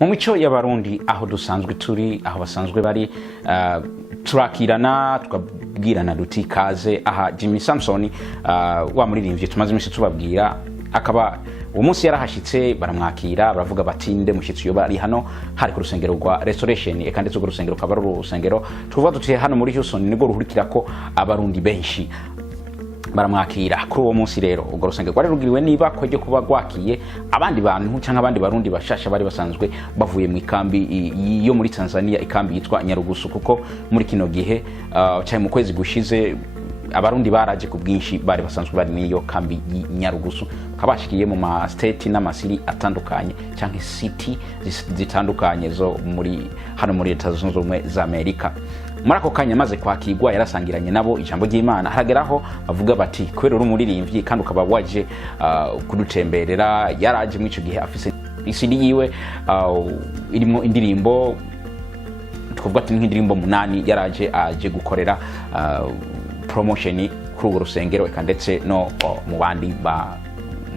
mu mico y'abarundi aho dusanzwe turi aho basanzwe bari turakirana tukabwirana duti kaze aha Jimmy Samson wa muririmbyi tumaze iminsi tubabwira akaba umunsi yarahashitse baramwakira baravuga batinde mushitsi yo bari hano hari ku rusengero rwa Restoration eka ndetse ku rusengero kabaro rusengero tuvuga duti hano muri Houston nigo ruhurikira ko abarundi benshi baramwakira kuri uwo munsi rero ubwo rusengero rwari rugiriwe niba ko ryo kuba gwakiye abandi bantu cyangwa abandi barundi bashasha bari basanzwe bavuye mu ikambi yo muri Tanzania ikambi yitwa Nyarugusu kuko muri kino gihe cyane mu kwezi gushize abarundi baraje ku bwinshi bari basanzwe bari niyo kambi Nyarugusu kabashikiye mu ma state n'amasiri atandukanye cyangwa city zitandukanye zo muri hano muri Leta Zunze Ubumwe za Amerika. Muri ako kanya maze kwakigwa yarasangiranye nabo ijambo ry'Imana harageraho bavuga bati kwero rumuririmbyi kandi ukaba waje kudutemberera yaraje mu ico gihe afise isidi yiwe irimo indirimbo tuvuga ati nk'indirimbo 8 yaraje aje gukorera promotion kuri uwo rusengero eka ndetse no mu bandi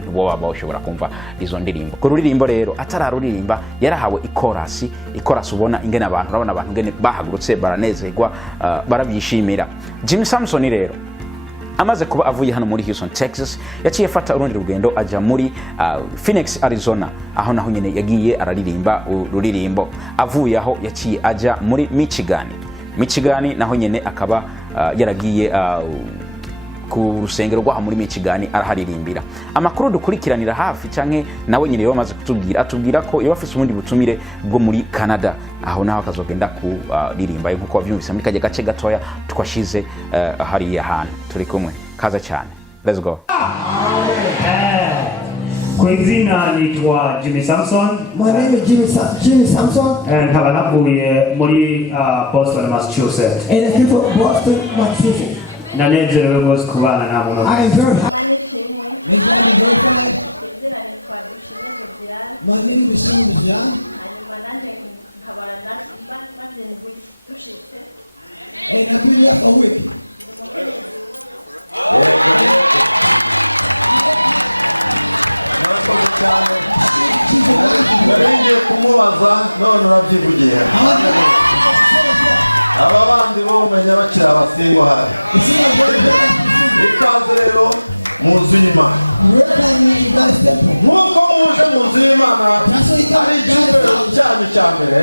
bo bashobora kumva izo ndirimbo ku ruririmbo rero atararuririmba yarahawe ikorasi ubona ingene abantu urabona abantu ngene bahagurutse baranezerwa barabyishimira. Jimmy Samson rero amaze kuba avuye hano muri Houston Texas yaciye fata urundi rugendo aja muri Phoenix Arizona aho naho nyene yagiye araririmba ururirimbo avuye aho yaciye aja muri Michigan naho nyene akaba yaragiye ku rusengero rwaho muri Michigan araharirimbira. Amakuru dukurikiranira hafi canke nawe nyine yamaze atubwira ko yabafise ubundi butumire bwo muri Canada aho naho akazogenda ku ririmba nkuko wavyumvise muri kaje gace gatoya twashize hari ahantu turi kumwe kaza cyane. Let's go. Kwa izina nitwa Jimmy Samson. My name is Jimmy Samson. Nkaba navuye muri Boston, Massachusetts. And the people of Boston, Massachusetts. Nanezerewe rwose kubana namwe. I am very happy. My name is Shimon Zian. And I've been here for a week. Narenge kumubaza none urabyivugiye. Aba bandi bo umenya bakira abasingo hari. Ikaze rero muzu y'Imana. Nkuko muje muzu y'Imana ari icyubahiro cyanyu cya mbere.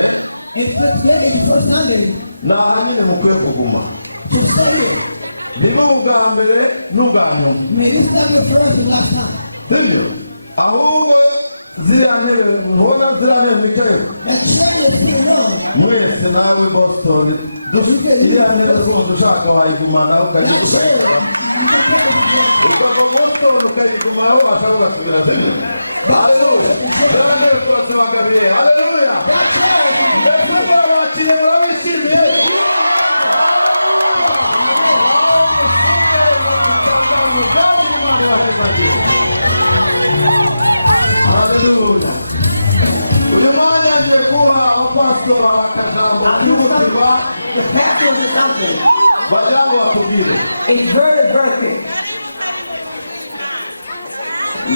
Naha nyine mukwiye kuguma. Niba ubwa mbere n'ubwa nyuma. Sibyo? Ahubwo ziriya ntebe ntubona ziriya ntebe mwicaye mwese nawe Boston iriya ntebe zose ushaka wayigumana ukajya ukava Boston ukayigumaho washaka ugasubira zimwe. Haleluya. Ziriya ntebe turasibagabiye. Haleluya. Mbese murabakiriye murabishimiye. Haleluya. Uyu mwanya ngiye kuha abapastora akajambo k'ubuzima. The pastor is something. Bajambo batubwire. It's very, very quick.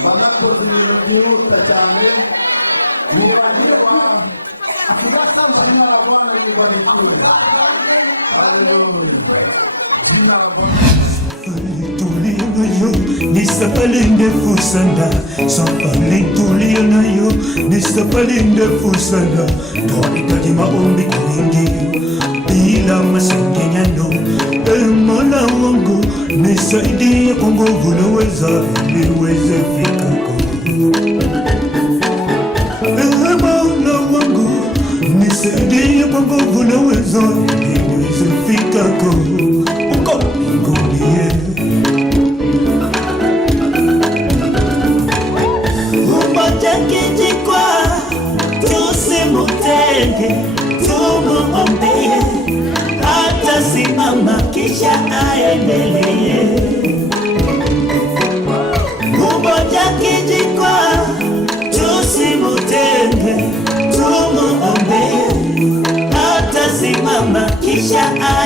Banakoze ibintu byihuta cyane. Nibagirwa. I forgot somebody. Jina la Bwana libarikiwe. Haleluya. Jina la Bwana libarikiwe. Nisapalinde fusanda, sampalitulia nayo. Nisapalinde fusanda, ndoni kalima ombi kuringi. Ila masengenyano, mola wangu nisaidie kwa nguvu naweza niweze fika mola wangu nisaidie kwa nguvu naweza niweze fika uko ngolie. Umatekijikwa tusimutenge tumuombee hata simama kisha aendelee. Umatekijikwa tusimutenge tumuombee hata simama kisha aendelee.